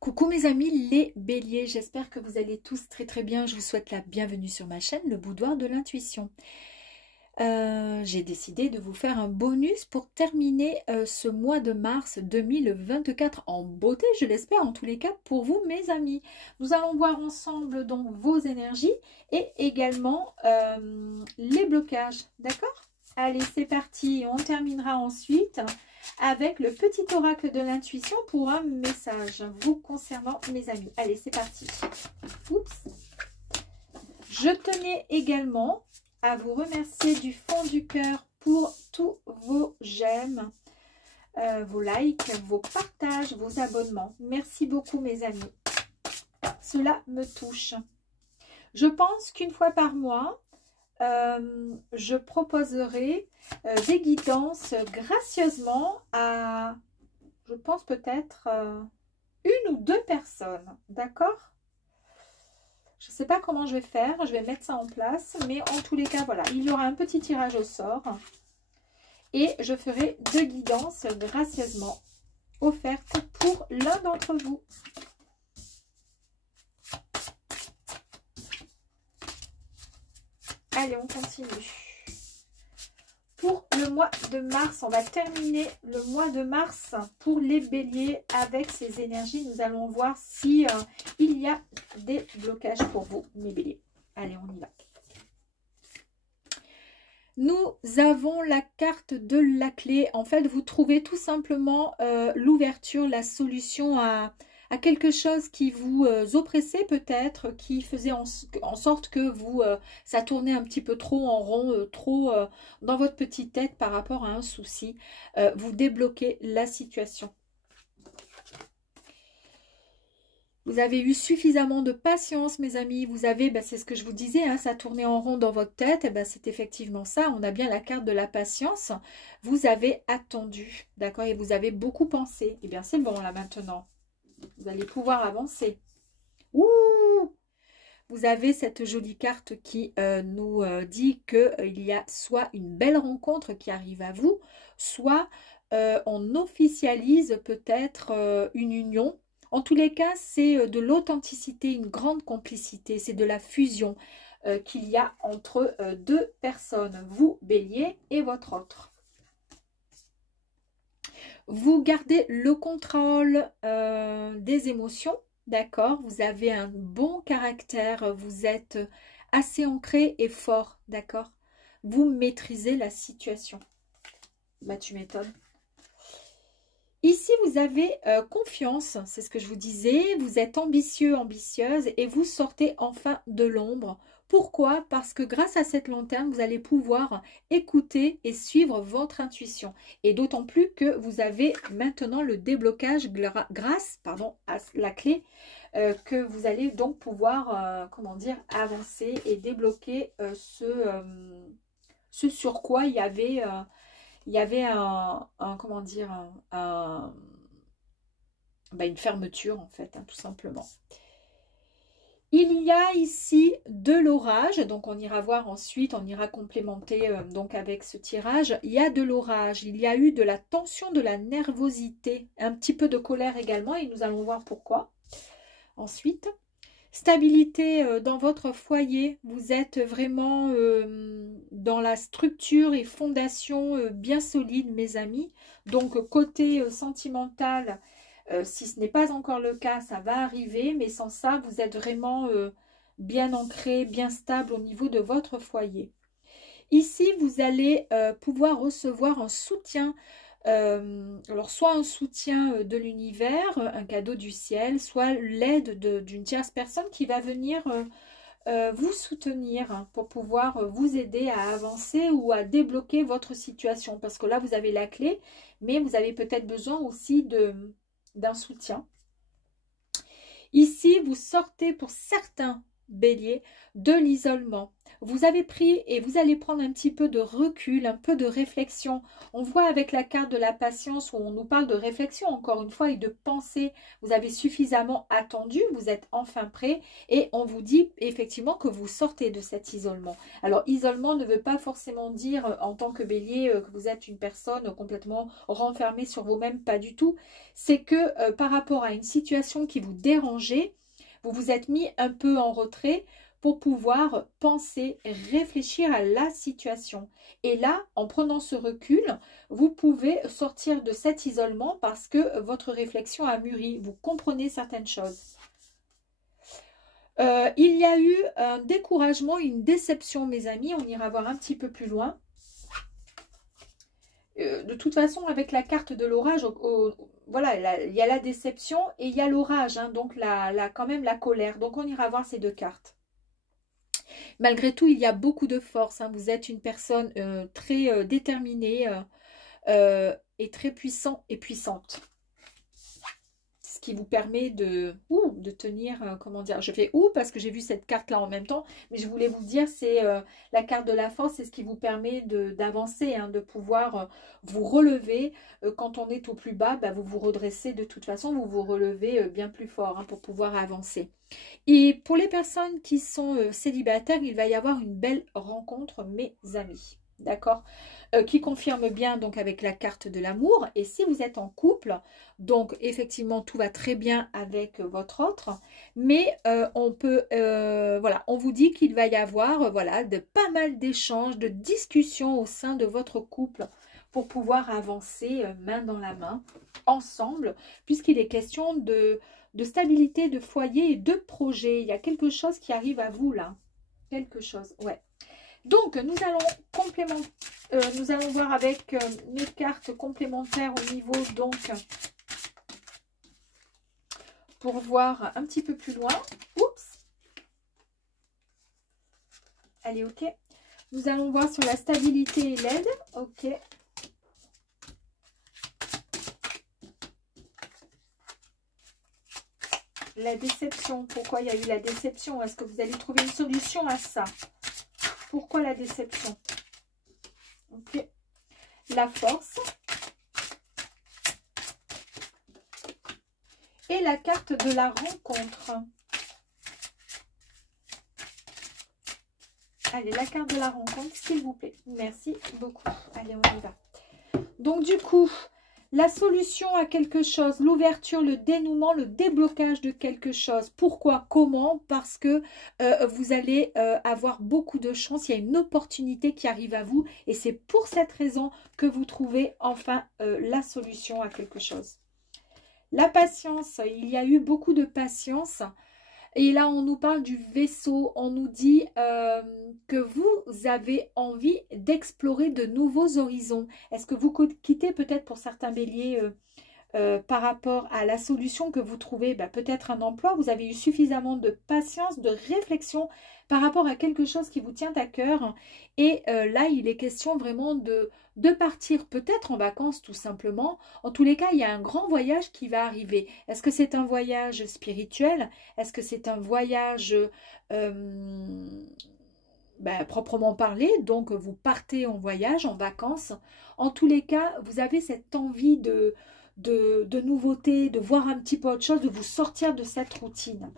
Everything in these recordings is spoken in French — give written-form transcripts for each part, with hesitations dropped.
Coucou mes amis les béliers, j'espère que vous allez tous très très bien. Je vous souhaite la bienvenue sur ma chaîne, le boudoir de l'intuition. J'ai décidé de vous faire un bonus pour terminer ce mois de mars 2024 en beauté, je l'espère en tous les cas pour vous mes amis. Nous allons voir ensemble donc vos énergies et également les blocages, d'accord? Allez, c'est parti, on terminera ensuite avec le petit oracle de l'intuition pour un message vous concernant mes amis. Allez, c'est parti. Oups. Je tenais également à vous remercier du fond du cœur pour tous vos j'aime, vos likes, vos partages, vos abonnements. Merci beaucoup mes amis. Cela me touche. Je pense qu'une fois par mois, je proposerai des guidances gracieusement à, je pense peut-être, une ou deux personnes, d'accord? Je ne sais pas comment je vais faire, je vais mettre ça en place, mais en tous les cas, voilà, il y aura un petit tirage au sort et je ferai deux guidances gracieusement offertes pour l'un d'entre vous. Allez, on continue. Pour le mois de mars, on va terminer le mois de mars pour les béliers avec ces énergies. Nous allons voir si il y a des blocages pour vous, mes béliers. Allez, on y va. Nous avons la carte de la clé. En fait, vous trouvez tout simplement l'ouverture, la solution à quelque chose qui vous oppressait peut-être, qui faisait en sorte que vous, ça tournait un petit peu trop en rond, trop dans votre petite tête par rapport à un souci. Vous débloquez la situation. Vous avez eu suffisamment de patience, mes amis. Vous avez, c'est ce que je vous disais, hein, ça tournait en rond dans votre tête. C'est effectivement ça. On a bien la carte de la patience. Vous avez attendu, d'accord, et vous avez beaucoup pensé. Eh bien, c'est bon là maintenant. Vous allez pouvoir avancer. Ouh! Vous avez cette jolie carte qui nous dit qu'il y a soit une belle rencontre qui arrive à vous, soit on officialise peut-être une union. En tous les cas, c'est de l'authenticité, une grande complicité. C'est de la fusion qu'il y a entre deux personnes, vous, bélier, et votre autre. Vous gardez le contrôle des émotions, d'accord? Vous avez un bon caractère, vous êtes assez ancré et fort, d'accord? Vous maîtrisez la situation. Tu m'étonnes. Ici, vous avez confiance, c'est ce que je vous disais. Vous êtes ambitieux, ambitieuse et vous sortez enfin de l'ombre. Pourquoi? Parce que grâce à cette lanterne, vous allez pouvoir écouter et suivre votre intuition. Et d'autant plus que vous avez maintenant le déblocage grâce à la clé que vous allez donc pouvoir, avancer et débloquer ce sur quoi il y avait une fermeture en fait, hein, tout simplement. Il y a ici de l'orage, donc on ira voir ensuite, on ira complémenter donc avec ce tirage. Il y a de l'orage, il y a eu de la tension, de la nervosité, un petit peu de colère également et nous allons voir pourquoi. Ensuite, stabilité dans votre foyer, vous êtes vraiment dans la structure et fondation bien solide mes amis. Donc côté sentimental, si ce n'est pas encore le cas, ça va arriver, mais sans ça, vous êtes vraiment bien ancré, bien stable au niveau de votre foyer. Ici, vous allez pouvoir recevoir un soutien, alors soit un soutien de l'univers, un cadeau du ciel, soit l'aide d'une tierce personne qui va venir vous soutenir pour pouvoir vous aider à avancer ou à débloquer votre situation. Parce que là, vous avez la clé, mais vous avez peut-être besoin aussi d'un soutien. Ici, vous sortez pour certains béliers de l'isolement. vous avez pris et vous allez prendre un petit peu de recul, un peu de réflexion. On voit avec la carte de la patience où on nous parle de réflexion encore une fois et de pensée. Vous avez suffisamment attendu, vous êtes enfin prêt et on vous dit effectivement que vous sortez de cet isolement. Alors isolement ne veut pas forcément dire en tant que bélier que vous êtes une personne complètement renfermée sur vous-même, pas du tout. C'est que par rapport à une situation qui vous dérangeait, vous vous êtes mis un peu en retrait pour pouvoir penser, réfléchir à la situation. Et là, en prenant ce recul, vous pouvez sortir de cet isolement parce que votre réflexion a mûri. Vous comprenez certaines choses. Il y a eu un découragement, une déception, mes amis. On ira voir un petit peu plus loin. De toute façon, avec la carte de l'orage, voilà, il y a la déception et il y a l'orage, hein, donc quand même la colère. Donc, on ira voir ces deux cartes. Malgré tout, il y a beaucoup de force. Hein. Vous êtes une personne très déterminée et très puissant et puissante. Ce qui vous permet de tenir, comment dire, je fais parce que j'ai vu cette carte-là en même temps, mais je voulais vous dire, c'est la carte de la force, c'est ce qui vous permet d'avancer, hein, de pouvoir vous relever. Quand on est au plus bas, bah, vous vous redressez de toute façon, vous vous relevez bien plus fort hein, pour pouvoir avancer. Et pour les personnes qui sont célibataires, il va y avoir une belle rencontre, mes amis. D'accord, qui confirme bien donc avec la carte de l'amour. Et si vous êtes en couple, donc effectivement tout va très bien avec votre autre, mais on peut, voilà, on vous dit qu'il va y avoir voilà pas mal d'échanges, de discussions au sein de votre couple pour pouvoir avancer main dans la main ensemble, puisqu'il est question de stabilité, de foyer et de projet. Il y a quelque chose qui arrive à vous là, quelque chose, ouais. Donc, nous allons voir avec mes cartes complémentaires au niveau, donc, pour voir un petit peu plus loin. Oups. Allez, ok. Nous allons voir sur la stabilité et l'aide. Ok. La déception. Pourquoi il y a eu la déception? Est-ce que vous allez trouver une solution à ça? Pourquoi la déception? Ok. La force. Et la carte de la rencontre. Allez, la carte de la rencontre, s'il vous plaît. Merci beaucoup. Allez, on y va. Donc, du coup, la solution à quelque chose, l'ouverture, le dénouement, le déblocage de quelque chose. Pourquoi? Comment? Parce que vous allez avoir beaucoup de chance. Il y a une opportunité qui arrive à vous. Et c'est pour cette raison que vous trouvez enfin la solution à quelque chose. La patience. Il y a eu beaucoup de patience. Et là, on nous parle du vaisseau. On nous dit que vous avez envie d'explorer de nouveaux horizons. Est-ce que vous quittez peut-être pour certains béliers par rapport à la solution que vous trouvez, peut-être un emploi. Vous avez eu suffisamment de patience, de réflexion par rapport à quelque chose qui vous tient à cœur. Et là, il est question vraiment de partir peut-être en vacances tout simplement. En tous les cas, il y a un grand voyage qui va arriver. Est-ce que c'est un voyage spirituel? Est-ce que c'est un voyage proprement parlé? Donc, vous partez en voyage, en vacances. En tous les cas, vous avez cette envie de nouveautés, de voir un petit peu autre chose, de vous sortir de cette routine.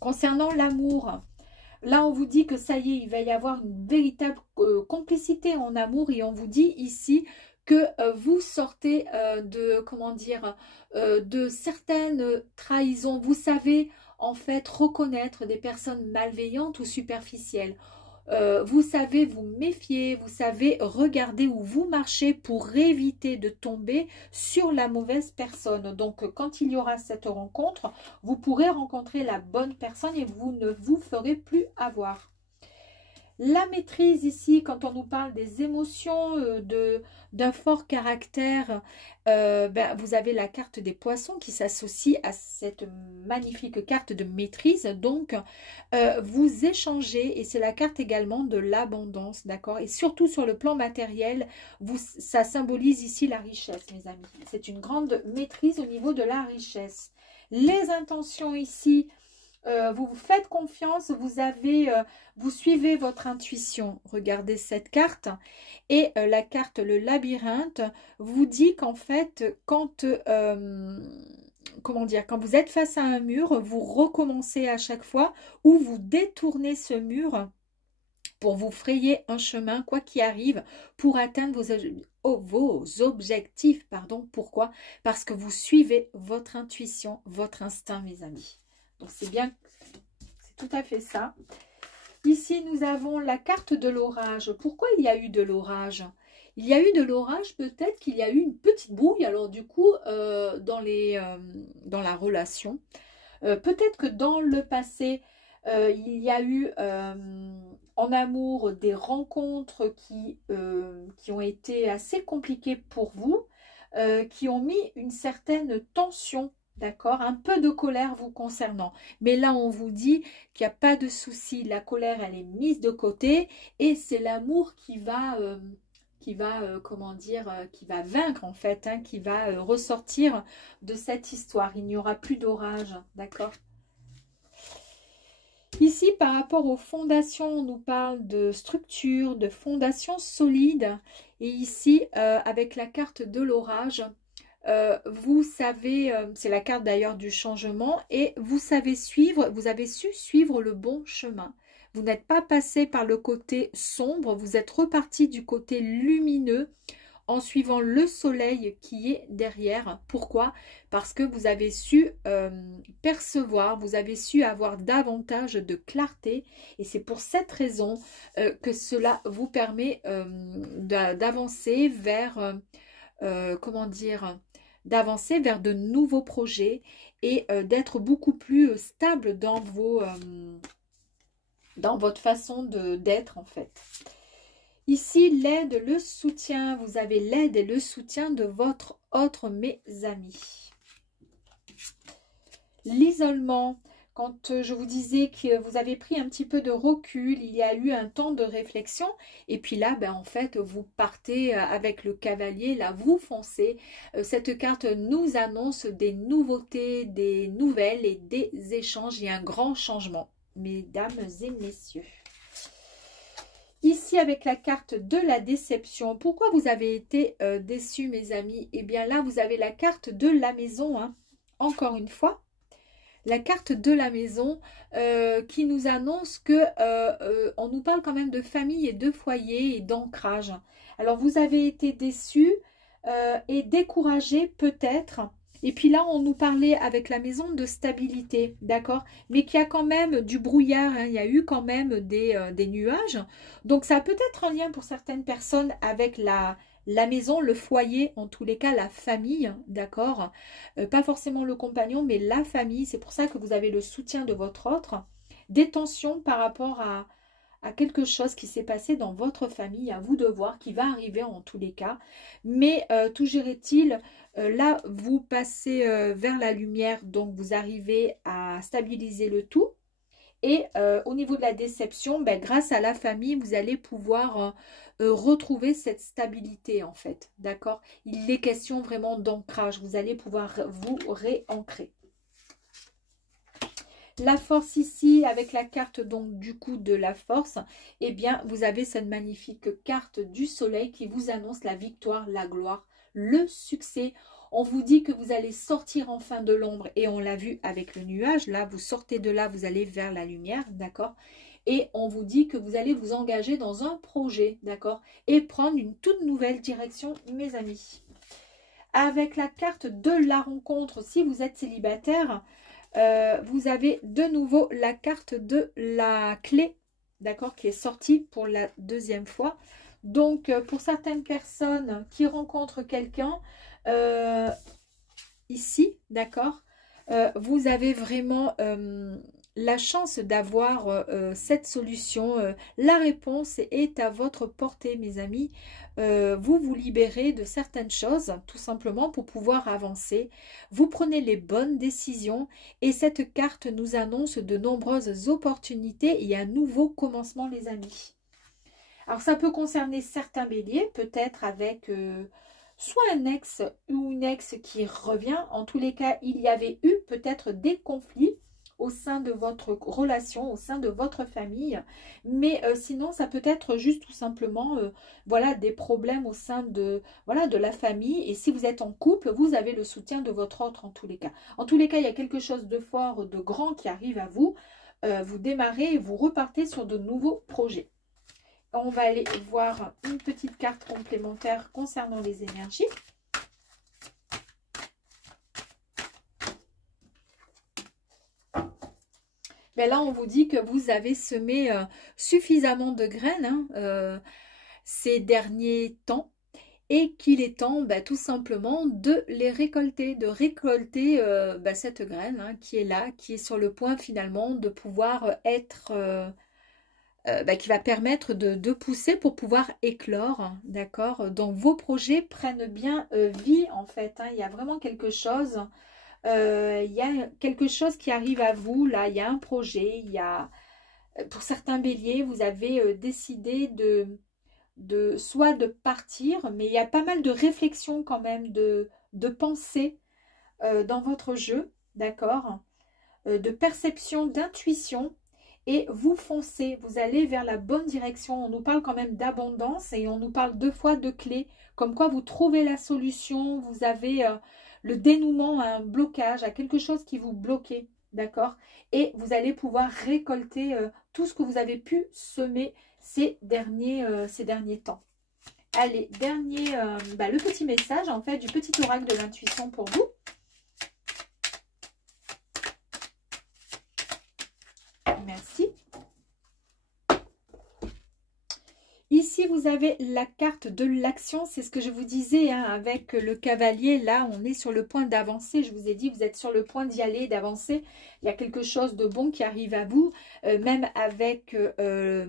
Concernant l'amour, là on vous dit que ça y est, il va y avoir une véritable complicité en amour et on vous dit ici que vous sortez de certaines trahisons. Vous savez en fait reconnaître des personnes malveillantes ou superficielles. Vous savez vous méfier, vous savez regarder où vous marchez pour éviter de tomber sur la mauvaise personne. Donc, quand il y aura cette rencontre, vous pourrez rencontrer la bonne personne et vous ne vous ferez plus avoir. La maîtrise ici, quand on nous parle des émotions, d'un fort caractère, vous avez la carte des poissons qui s'associe à cette magnifique carte de maîtrise. Donc, vous échangez et c'est la carte également de l'abondance, d'accord? Et surtout sur le plan matériel, ça symbolise ici la richesse, mes amis. C'est une grande maîtrise au niveau de la richesse. Les intentions ici, vous vous faites confiance, vous suivez votre intuition. Regardez cette carte. Et la carte, le labyrinthe, vous dit qu'en fait, comment dire, quand vous êtes face à un mur, vous recommencez à chaque fois ou vous détournez ce mur pour vous frayer un chemin, quoi qu'il arrive, pour atteindre vos objectifs. Pardon. Pourquoi? Parce que vous suivez votre intuition, votre instinct, mes amis. Donc, c'est bien, c'est tout à fait ça. Ici, nous avons la carte de l'orage. Pourquoi il y a eu de l'orage? Il y a eu de l'orage, peut-être qu'il y a eu une petite brouille, alors du coup, dans la relation. Peut-être que dans le passé, il y a eu en amour des rencontres qui ont été assez compliquées pour vous, qui ont mis une certaine tension, d'accord, un peu de colère vous concernant. Mais là, on vous dit qu'il n'y a pas de souci, la colère, elle est mise de côté et c'est l'amour qui va comment dire, qui va vaincre en fait, hein, qui va ressortir de cette histoire. Il n'y aura plus d'orage, d'accord? Ici, par rapport aux fondations, on nous parle de structure, de fondations solides. Et ici, avec la carte de l'orage, vous savez, c'est la carte d'ailleurs du changement, et vous avez su suivre le bon chemin. Vous n'êtes pas passé par le côté sombre, vous êtes reparti du côté lumineux, en suivant le soleil qui est derrière. Pourquoi? Parce que vous avez su percevoir, vous avez su avoir davantage de clarté. Et c'est pour cette raison que cela vous permet d'avancer vers, comment dire, d'avancer vers de nouveaux projets et d'être beaucoup plus stable dans votre façon d'être en fait. Ici, l'aide, le soutien. Vous avez l'aide et le soutien de votre autre, mes amis. L'isolement. Quand je vous disais que vous avez pris un petit peu de recul, il y a eu un temps de réflexion. Et puis là, ben, en fait, vous partez avec le cavalier, là, vous foncez. Cette carte nous annonce des nouveautés, des nouvelles et des échanges. Il y a un grand changement, mesdames et messieurs. Ici, avec la carte de la déception, pourquoi vous avez été déçus, mes amis? Eh bien là, vous avez la carte de la maison, hein. Encore une fois. La carte de la maison qui nous annonce que on nous parle quand même de famille et de foyer et d'ancrage. Alors, vous avez été déçus et découragés peut-être. Et puis là, on nous parlait avec la maison de stabilité, d'accord? Mais qu'il y a quand même du brouillard, hein, il y a eu quand même des nuages. Donc, ça a peut-être un lien pour certaines personnes avec la maison, le foyer, en tous les cas, la famille, d'accord? Pas forcément le compagnon, mais la famille. C'est pour ça que vous avez le soutien de votre autre. Des tensions par rapport à quelque chose qui s'est passé dans votre famille, à vous de voir, qui va arriver en tous les cas. Mais toujours est-il, là, vous passez vers la lumière, donc vous arrivez à stabiliser le tout. Et au niveau de la déception, ben, grâce à la famille, vous allez pouvoir retrouver cette stabilité en fait, d'accord? Il est question vraiment d'ancrage, vous allez pouvoir vous réancrer. La force ici, avec la carte donc du coup de la force, eh bien vous avez cette magnifique carte du soleil qui vous annonce la victoire, la gloire, le succès. On vous dit que vous allez sortir enfin de l'ombre et on l'a vu avec le nuage. Là, vous sortez de là, vous allez vers la lumière, d'accord? Et on vous dit que vous allez vous engager dans un projet, d'accord? Et prendre une toute nouvelle direction, mes amis. Avec la carte de la rencontre, si vous êtes célibataire, vous avez de nouveau la carte de la clé, d'accord, qui est sortie pour la deuxième fois. Donc, pour certaines personnes qui rencontrent quelqu'un, ici, d'accord, vous avez vraiment la chance d'avoir cette solution. La réponse est à votre portée, mes amis. Vous vous libérez de certaines choses, tout simplement, pour pouvoir avancer. Vous prenez les bonnes décisions et cette carte nous annonce de nombreuses opportunités et un nouveau commencement, les amis. Alors, ça peut concerner certains béliers, peut-être avec soit un ex ou une ex qui revient. En tous les cas, il y avait eu peut-être des conflits au sein de votre relation, au sein de votre famille. Mais sinon, ça peut être juste tout simplement voilà, des problèmes au sein de, voilà, de la famille. Et si vous êtes en couple, vous avez le soutien de votre autre en tous les cas. En tous les cas, il y a quelque chose de fort, de grand qui arrive à vous. Vous démarrez et vous repartez sur de nouveaux projets. On va aller voir une petite carte complémentaire concernant les énergies. Ben là, on vous dit que vous avez semé suffisamment de graines ces derniers temps et qu'il est temps tout simplement de les récolter, de récolter cette graine qui est là, qui est sur le point finalement de pouvoir être, qui va permettre de pousser pour pouvoir éclore, d'accord? Donc vos projets prennent bien vie en fait, il y a vraiment quelque chose. Il y a quelque chose qui arrive à vous, là, il y a un projet, il y a, pour certains béliers, vous avez décidé soit de partir, mais il y a pas mal de réflexion quand même, de pensée dans votre jeu, d'accord, de perception, d'intuition, et vous foncez, vous allez vers la bonne direction. On nous parle quand même d'abondance et on nous parle 2 fois de clés, comme quoi vous trouvez la solution, vous avez le dénouement à un blocage, à quelque chose qui vous bloquait, d'accord? Et vous allez pouvoir récolter tout ce que vous avez pu semer ces derniers temps. Allez, dernier, le petit message en fait du petit oracle de l'intuition pour vous. Merci. Ici, vous avez la carte de l'action, c'est ce que je vous disais, avec le cavalier, là, on est sur le point d'avancer, je vous ai dit, vous êtes sur le point d'y aller, d'avancer, il y a quelque chose de bon qui arrive à vous, même avec le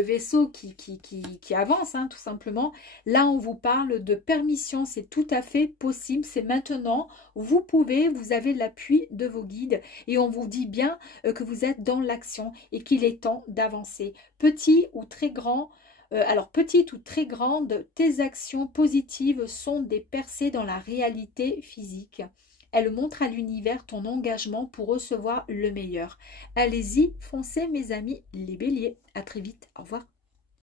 vaisseau qui avance, tout simplement. Là, on vous parle de permission, c'est tout à fait possible, c'est maintenant, vous pouvez, vous avez l'appui de vos guides, et on vous dit bien que vous êtes dans l'action, et qu'il est temps d'avancer. Petit ou très grand, alors petite ou très grande, tes actions positives sont des percées dans la réalité physique. Elles montrent à l'univers ton engagement pour recevoir le meilleur. Allez-y, foncez mes amis les béliers. À très vite, au revoir.